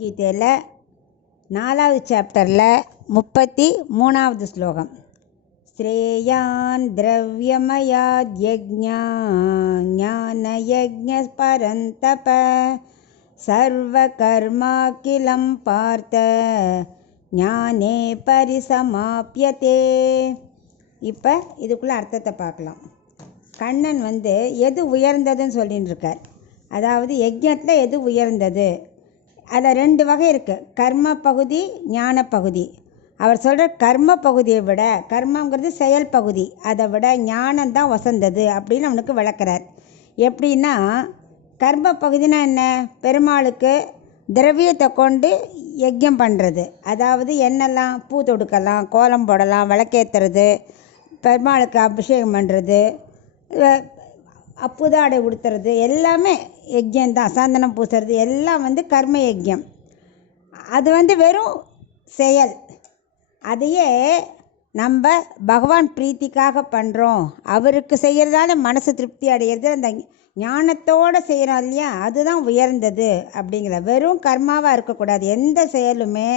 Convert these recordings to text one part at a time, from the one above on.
பகவத்கீதையில் 4வது சாப்டரில் 33வது ஸ்லோகம். ஸ்ரேயான் திரவியமயாத் யஜ்ஞா ஞானயஜ்ஞ பரந்தப சர்வகர்மாகிலம் பார்த்த ஞானே பரிசமாப்யதே. இப்போ இதுக்குள்ளே அர்த்தத்தை பார்க்கலாம். கண்ணன் எது உயர்ந்ததுன்னு சொல்லின்னு இருக்கார். அதாவது யஜ்ஞத்தில் எது உயர்ந்தது, அதில் 2 வகை இருக்குது, கர்ம பகுதி, ஞான பகுதி. அவர் சொல்கிற கர்ம பகுதியை விட, கர்மங்கிறது செயல் பகுதி, அதை விட ஞானம்தான் வசந்தது அப்படின்னு அவனுக்கு விளக்குறார். எப்படின்னா, கர்ம பகுதினா என்ன? பெருமாளுக்கு திரவியத்தை கொண்டு யஜ்ஞம் பண்ணுறது. அதாவது என்னெல்லாம், பூ தொடுக்கலாம், கோலம் போடலாம், விளக்கேற்றுறது, பெருமாளுக்கு அபிஷேகம் பண்ணுறது, புதாடை உடுத்துறது, எல்லாமே யஜ்யந்தான். சந்தனம் பூசுறது எல்லாம் கர்ம யஜ்யம். அது வெறும் செயல். அதையே நம்ம பகவான் பிரீத்திக்காக பண்ணுறோம், அவருக்கு செய்கிறதால மனசு திருப்தி அடையிறது, அந்த ஞானத்தோடு செய்கிறோம் இல்லையா, அதுதான் உயர்ந்தது அப்படிங்கிற. வெறும் கர்மாவாக இருக்கக்கூடாது, எந்த செயலுமே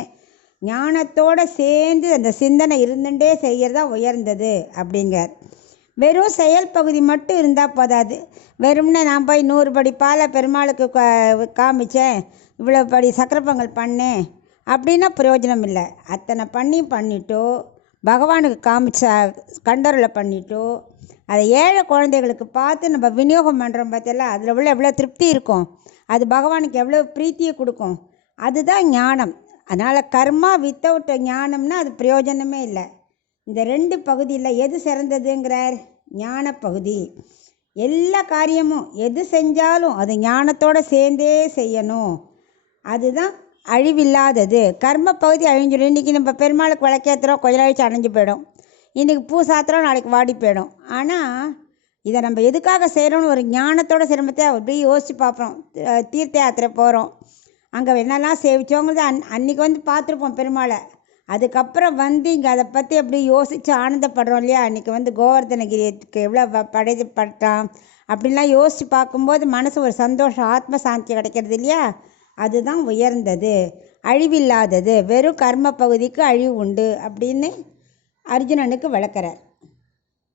ஞானத்தோடு சேர்ந்து அந்த சிந்தனை இருந்துகிட்டே செய்கிறதா உயர்ந்தது அப்படிங்கிறார். வெறும் செயல் பகுதி மட்டும் இருந்தால் போதாது. வெறும்னே நான் போய் 100 படி பாலை பெருமாளுக்கு காமிச்சேன், இவ்வளோ படி சக்கரை பொங்கல் பண்ணேன் அப்படின்னா பிரயோஜனம் இல்லை. அத்தனை பண்ணிட்டோ, பகவானுக்கு காமிச்ச கண்டருளை பண்ணிட்டோ, அதை ஏழை குழந்தைகளுக்கு பார்த்து நம்ம விநியோகம் பண்ணுறோம் பார்த்தெல்லாம், அதில் உள்ள எவ்வளோ திருப்தி இருக்கும், அது பகவானுக்கு எவ்வளோ பிரீத்தியை கொடுக்கும். அதுதான் ஞானம். அதனால் கர்மா வித்தவுட் ஞானம்னா அது பிரயோஜனமே இல்லை. இந்த 2 பகுதியில் எது சிறந்ததுங்கிறார்? ஞான பகுதி. எல்லா காரியமும் எது செஞ்சாலும் அது ஞானத்தோடு சேர்ந்தே செய்யணும், அதுதான் அழிவில்லாதது. கர்ம பகுதி அழிஞ்சிடும். இன்றைக்கி நம்ம பெருமாளுக்கு விளக்கேற்றுறோம், கொஞ்ச நாளைக்கு அணைஞ்சு போயிடும். இன்றைக்கி பூ சாத்துறோம், நாளைக்கு வாடி போயிடும். ஆனால் இதை நம்ம எதுக்காக செய்கிறோன்னு ஒரு ஞானத்தோட சிரமத்தை அப்படியே யோசித்து பார்ப்போம். தீர்த்த யாத்திரை போகிறோம், அங்கே என்னெல்லாம் சேவிச்சோங்கிறது அன்றைக்கி பார்த்துருப்போம் பெருமாளை. அதுக்கப்புறம் இங்கே அதை பற்றி எப்படி யோசித்து ஆனந்தப்படுறோம் இல்லையா. அன்றைக்கி கோவர்தனகிரிக்கு எவ்வளோ படைப்பட்டான் அப்படின்லாம் யோசித்து பார்க்கும்போது மனசு ஒரு சந்தோஷம், ஆத்ம சாந்தி கிடைக்கிறது இல்லையா. அதுதான் உயர்ந்தது, அழிவில்லாதது. வெறும் கர்ம பகுதிக்கு அழிவு உண்டு அப்படின்னு அர்ஜுனனுக்கு விளக்குறார்.